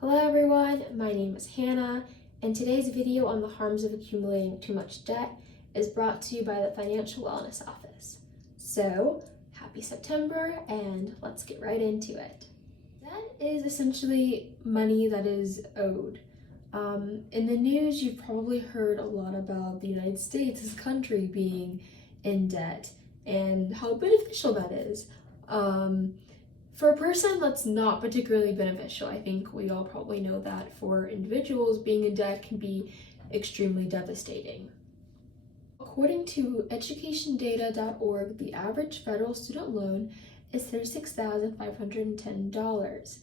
Hello everyone, my name is Hannah, and today's video on the harms of accumulating too much debt is brought to you by the Financial Wellness Office. So, happy September, and let's get right into it. Debt is essentially money that is owed. In the news, you've probably heard a lot about the United States, this country, being in debt and how beneficial that is. For a person, that's not particularly beneficial. I think we all probably know that for individuals, being in debt can be extremely devastating. According to educationdata.org, the average federal student loan is $36,510.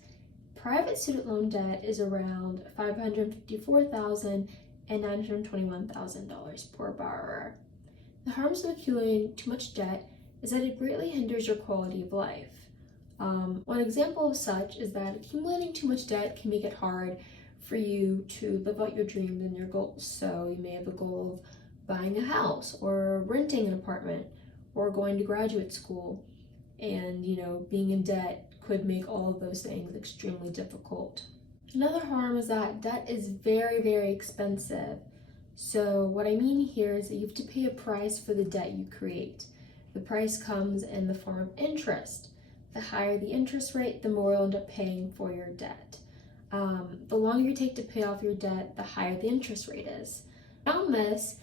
Private student loan debt is around $554,000 and $921,000 per borrower. The harms of accumulating too much debt is that it greatly hinders your quality of life. One example of such is that accumulating too much debt can make it hard for you to live out your dreams and your goals. So you may have a goal of buying a house or renting an apartment or going to graduate school, and being in debt could make all of those things extremely difficult. Another harm is that debt is very, very expensive. So what I mean here is that you have to pay a price for the debt you create. The price comes in the form of interest. The higher the interest rate, the more you'll end up paying for your debt. The longer you take to pay off your debt, the higher the interest rate is. On this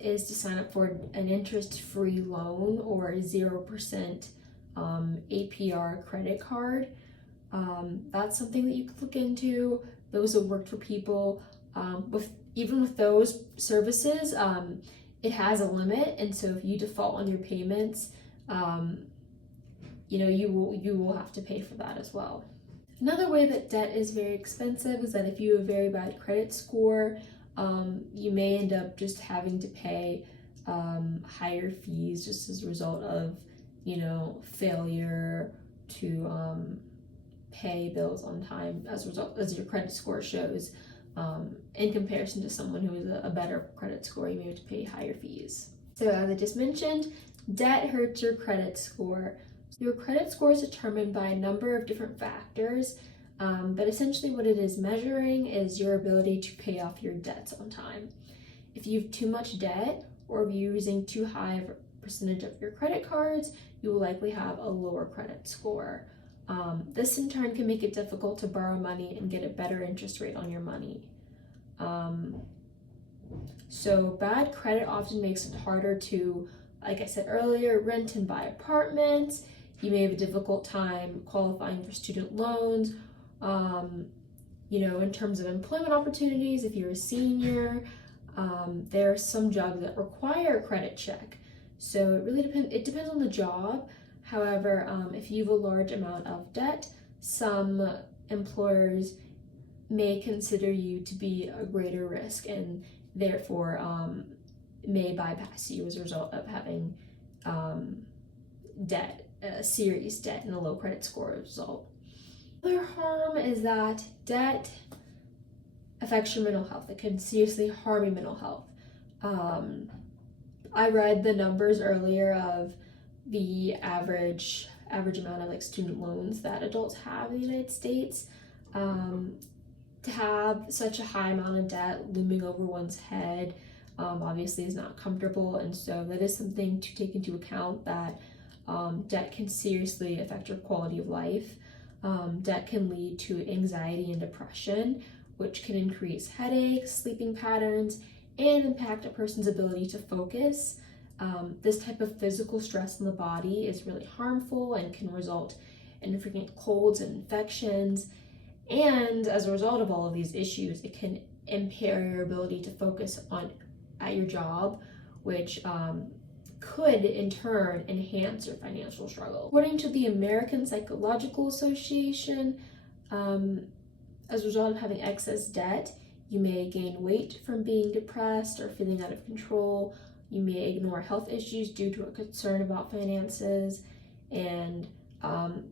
is to sign up for an interest-free loan or a 0% APR credit card. That's something that you could look into. Those have worked for people. Even with those services, it has a limit, and so if you default on your payments, you will have to pay for that as well. Another way that debt is very expensive is that if you have a very bad credit score, you may end up just having to pay higher fees just as a result of failure to pay bills on time as your credit score shows. In comparison to someone who has a better credit score, you may have to pay higher fees. So as I just mentioned, debt hurts your credit score. Your credit score is determined by a number of different factors, but essentially what it is measuring is your ability to pay off your debts on time. If you have too much debt, or if you're using too high of a percentage of your credit cards, you will likely have a lower credit score. This in turn can make it difficult to borrow money and get a better interest rate on your money. So bad credit often makes it harder to, like I said earlier, rent and buy apartments. You may have a difficult time qualifying for student loans. In terms of employment opportunities, if you're a senior, there are some jobs that require a credit check. So it really depends on the job. However, if you have a large amount of debt, some employers may consider you to be a greater risk and therefore may bypass you as a result of having serious debt and a low credit score result. Another harm is that debt affects your mental health. It can seriously harm your mental health. I read the numbers earlier of the average amount of student loans that adults have in the United States. To have such a high amount of debt looming over one's head obviously is not comfortable, and so that is something to take into account, that debt can seriously affect your quality of life. Debt can lead to anxiety and depression, which can increase headaches, sleeping patterns, and impact a person's ability to focus. This type of physical stress in the body is really harmful and can result in frequent colds and infections. And as a result of all of these issues, it can impair your ability to focus at your job, which could in turn enhance your financial struggle. According to the American Psychological Association, as a result of having excess debt, you may gain weight from being depressed or feeling out of control. You may ignore health issues due to a concern about finances, and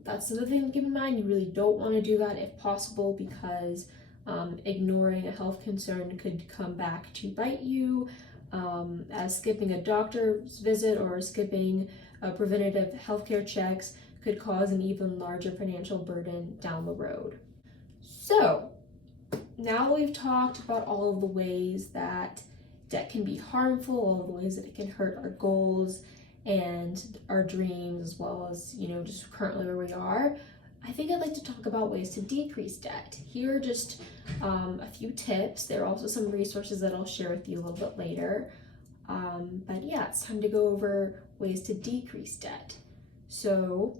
that's another thing to keep in mind. You really don't want to do that if possible, because ignoring a health concern could come back to bite you, as skipping a doctor's visit or skipping preventative healthcare checks could cause an even larger financial burden down the road. So now that we've talked about all of the ways that debt can be harmful, all of the ways that it can hurt our goals and our dreams, as well as, just currently where we are, I think I'd like to talk about ways to decrease debt. Here are just a few tips. There are also some resources that I'll share with you a little bit later. But yeah, it's time to go over ways to decrease debt. So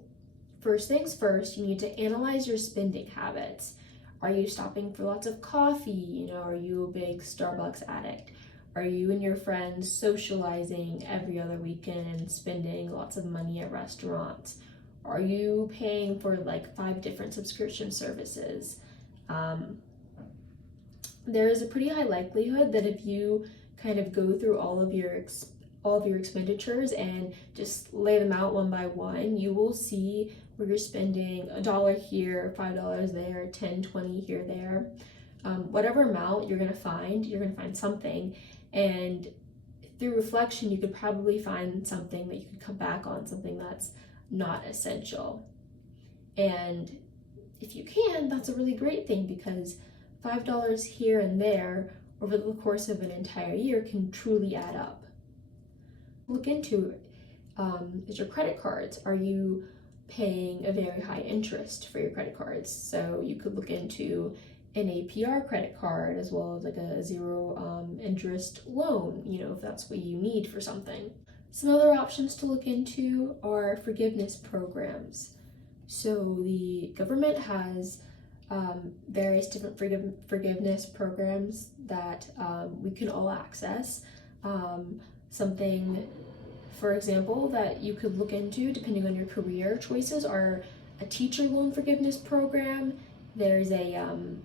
first things first, you need to analyze your spending habits. Are you stopping for lots of coffee? Are you a big Starbucks addict? Are you and your friends socializing every other weekend and spending lots of money at restaurants? Are you paying for like 5 different subscription services? There is a pretty high likelihood that if you kind of go through all of your expenditures and just lay them out one by one, you will see where you're spending $1 here, $5 there, 10, 20 here, there. Whatever amount you're gonna find something, and through reflection, you could probably find something that you could come back on, something that's not essential. And if you can, that's a really great thing, because $5 here and there over the course of an entire year can truly add up. Look into is your credit cards. Are you paying a very high interest for your credit cards? So you could look into an APR credit card, as well as like a zero interest loan, if that's what you need for something. Some other options to look into are forgiveness programs. So the government has various different forgiveness programs that we can all access. Something, for example, that you could look into depending on your career choices are a teacher loan forgiveness program. There's an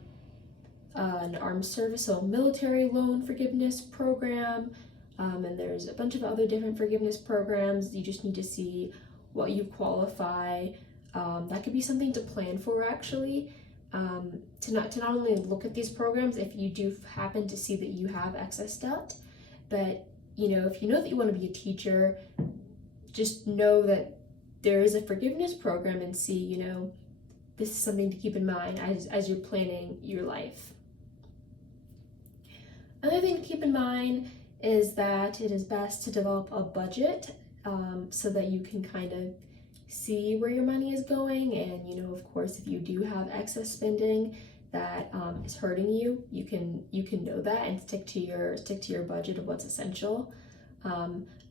armed service or military loan forgiveness program, and there's a bunch of other different forgiveness programs. You just need to see what you qualify. That could be something to plan for, actually. To not only look at these programs if you do happen to see that you have excess debt, but if you know that you want to be a teacher, just know that there is a forgiveness program, and see, this is something to keep in mind as you're planning your life. Another thing to keep in mind is that it is best to develop a budget so that you can kind of see where your money is going, and of course, if you do have excess spending that is hurting you, you can know that and stick to your budget of what's essential,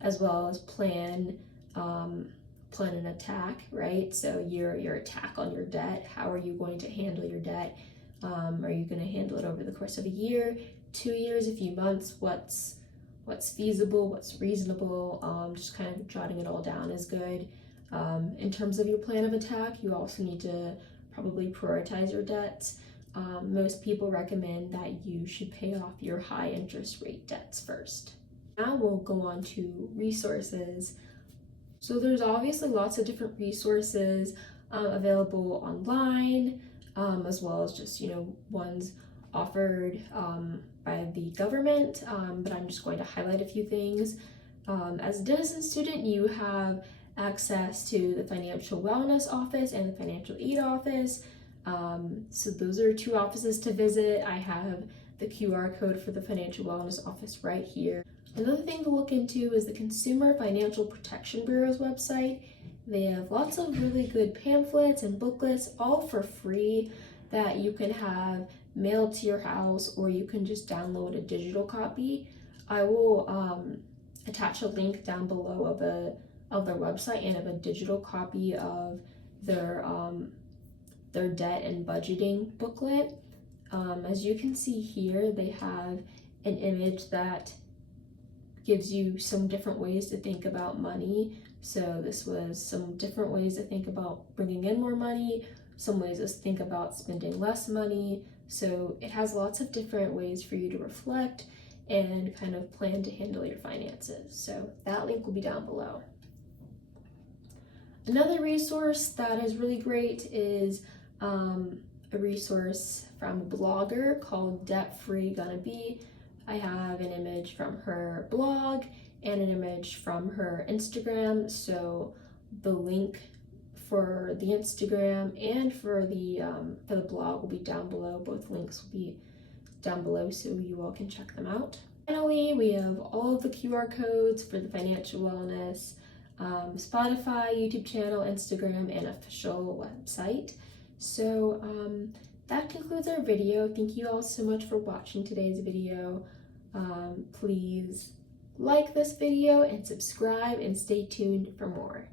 as well as plan an attack, right? So your attack on your debt. How are you going to handle your debt? Are you going to handle it over the course of a year, 2 years, a few months? What's feasible? What's reasonable? Just kind of jotting it all down is good. In terms of your plan of attack, you also need to probably prioritize your debts. Most people recommend that you should pay off your high interest rate debts first. Now we'll go on to resources. So there's obviously lots of different resources available online, as well as just, ones offered by the government, but I'm just going to highlight a few things. As a Denison student, you have access to the Financial Wellness Office and the Financial Aid Office. So those are 2 offices to visit. I have the QR code for the Financial Wellness Office right here. Another thing to look into is the Consumer Financial Protection Bureau's website. They have lots of really good pamphlets and booklets, all for free, that you can have mailed to your house, or you can just download a digital copy. I will attach a link down below of their website and of a digital copy of their debt and budgeting booklet. As you can see here, they have an image that gives you some different ways to think about money. So this was some different ways to think about bringing in more money, some ways to think about spending less money. So it has lots of different ways for you to reflect and kind of plan to handle your finances. So that link will be down below. Another resource that is really great is a resource from a blogger called Debt Free Gonna Be. I have an image from her blog and an image from her Instagram, so the link for the Instagram and for the blog will be down below. Both links will be down below so you all can check them out. Finally, we have all of the QR codes for the financial wellness, Spotify, YouTube channel, Instagram, and official website. So that concludes our video. Thank you all so much for watching today's video. Please like this video and subscribe and stay tuned for more.